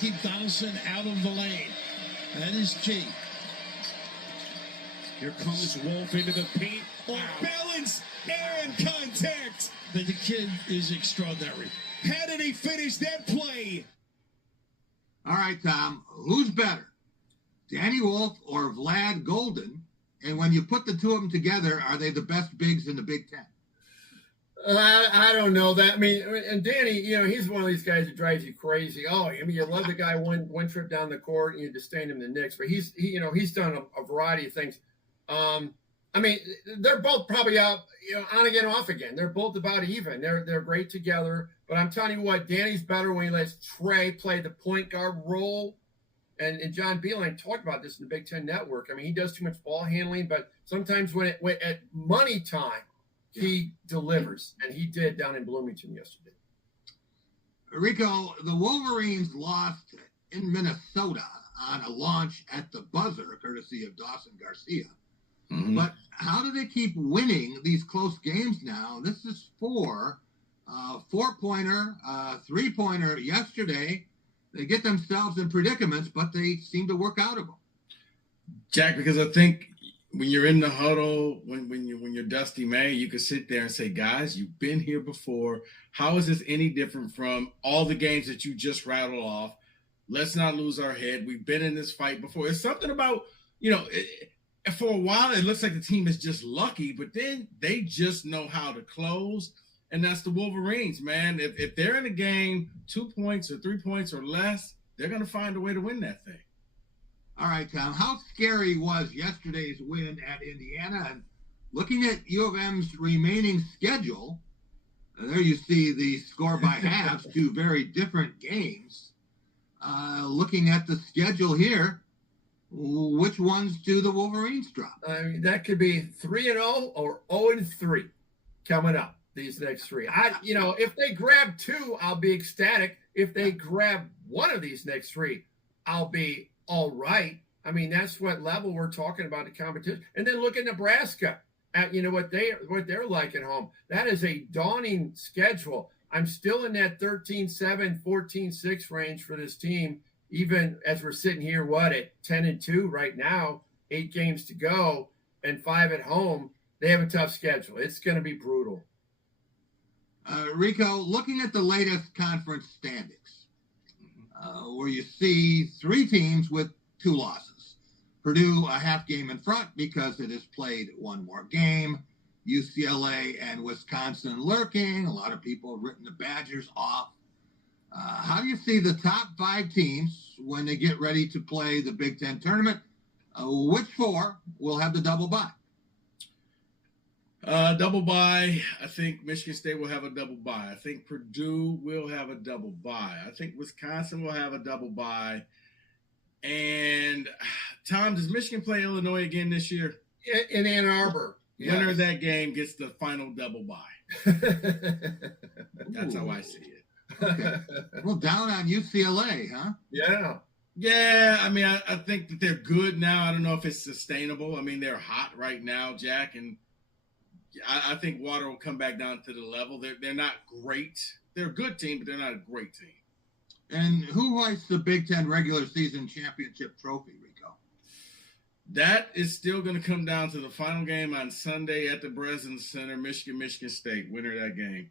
Keep Donaldson out of the lane. That is key. Here comes Wolf into the paint. Wow. Balance and contact. But the kid is extraordinary. How did he finish that play? All right, Tom, who's better, Danny Wolf or Vlad Golden? And when you put the two of them together, are they the best bigs in the Big Ten? I don't know that. I mean, and Danny, he's one of these guys that drives you crazy. Oh, I mean, you love the guy one trip down the court and you disdain him the Knicks, but he's done a variety of things. I mean, they're both probably out, on again, off again. They're both about even. They're great together. But I'm telling you what, Danny's better when he lets Trey play the point guard role. And John Beilein talked about this in the Big Ten Network. I mean, he does too much ball handling, but sometimes when at money time, he delivers, and he did down in Bloomington yesterday. Rico, the Wolverines lost in Minnesota on a launch at the buzzer, courtesy of Dawson Garcia. Mm-hmm. But how do they keep winning these close games now? This is four-pointer, three-pointer yesterday. They get themselves in predicaments, but they seem to work out of them. Jack, because I think when you're in the huddle, when you're Dusty May, you can sit there and say, guys, you've been here before. How is this any different from all the games that you just rattled off? Let's not lose our head. We've been in this fight before. It's something about, for a while, it looks like the team is just lucky, but then they just know how to close. And that's the Wolverines, man. If they're in a game 2 points or 3 points or less, they're going to find a way to win that thing. All right, Tom, how scary was yesterday's win at Indiana? And looking at U of M's remaining schedule, there you see the score by halves, two very different games. Looking at the schedule here, which ones do the Wolverines drop? I mean, that could be 3-0 or 0-3 coming up, these next three. If they grab two, I'll be ecstatic. If they grab one of these next three, I'll be all right. I mean, that's what level we're talking about, the competition. And then look at Nebraska at what they're like at home. That is a daunting schedule. I'm still in that 13-7, 14-6 range for this team, even as we're sitting here, at 10-2 right now, 8 games to go and 5 at home. They have a tough schedule. It's going to be brutal. Rico, looking at the latest conference standings, where you see 3 teams with 2 losses. Purdue a half game in front because it has played one more game. UCLA and Wisconsin lurking. A lot of people have written the Badgers off. How do you see the top 5 teams when they get ready to play the Big Ten tournament? Which 4 will have the double bye? Double bye. I think Michigan State will have a double bye. I think Purdue will have a double bye. I think Wisconsin will have a double bye. And Tom, does Michigan play Illinois again this year? In Ann Arbor. Winner of that game gets the final double bye. That's how I see it. Okay. Well, down on UCLA, huh? Yeah. Yeah, I mean, I think that they're good now. I don't know if it's sustainable. I mean, they're hot right now, Jack, and I think water will come back down to the level. They're not great. They're a good team, but they're not a great team. And who hoists the Big Ten regular season championship trophy, Rico? That is still going to come down to the final game on Sunday at the Breslin Center, Michigan State, winner of that game.